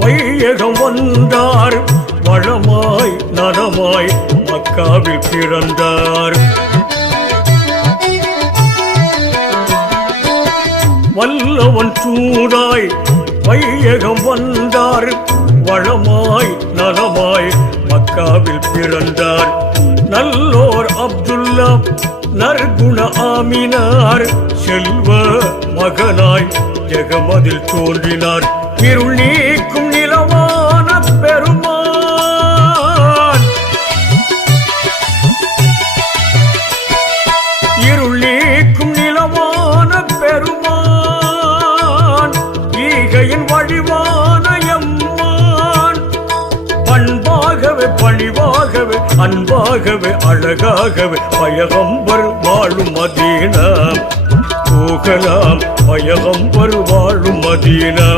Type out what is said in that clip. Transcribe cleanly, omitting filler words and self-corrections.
வையகம் வந்தார், வளமாய் நலமாய் மக்காவில் பிறந்தார். வல்லவன் தூதாய் வையகம் வந்தார், வளமாய் நலமாய் மக்காவில் பிறந்தார். நல்லோர் அப்துல்லா நற்குண ஆமினார், செல்வ மகனாய் ஜெகமதில் தோன்றினார். இருள் நீக்கும் நிலவான பெருமான், இருள் நீக்கும் நிலவான பெருமான், ஈகையின் வழிவான எம்மான். பண்பாகவே பணிவாகவே அன்பாகவே அழகாகவே பயகம்பர் வாழும் மதீனா போகலாம், பயகம்பர் வாழும் மதீனா.